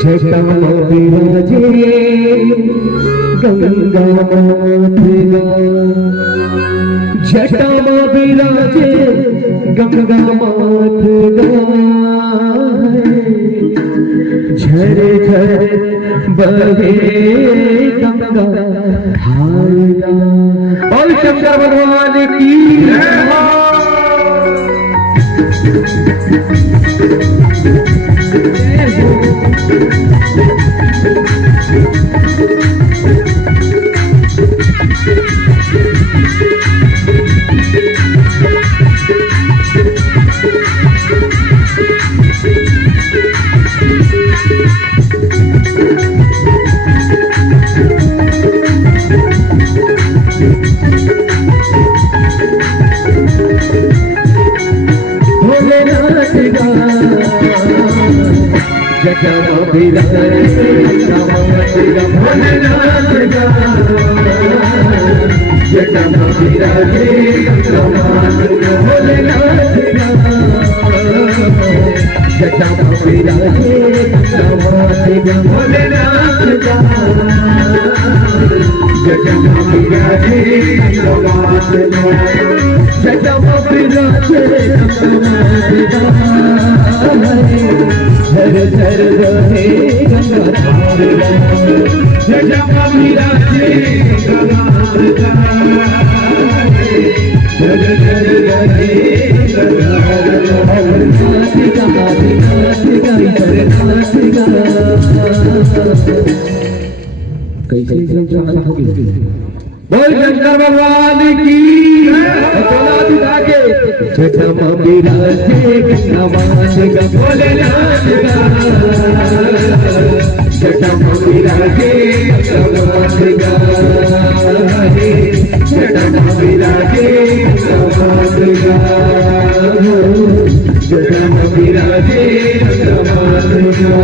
जटा विराजे गंगा मातगा जटा विराजे गंगा मातगा झर झर बहे गंगा धारा। और शंकर भगवान की जटा विराजे भोलेनाथ गा जटा विराजे भोलेनाथ गा जटा विराजे भोलेनाथ गा जटा विराजे जटा विराजे झर झर बहे गंगा धारा। जटा विराजे गंगा झर झर बहे गंगा कैसे बोल शंकर भगवान की जटा विराजे गंगा मातगा भोलेनाथ गा जटा विराजे गंगा मातगा जटा विराजे गंगा मातगा जटा विराजे गंगा मातगा।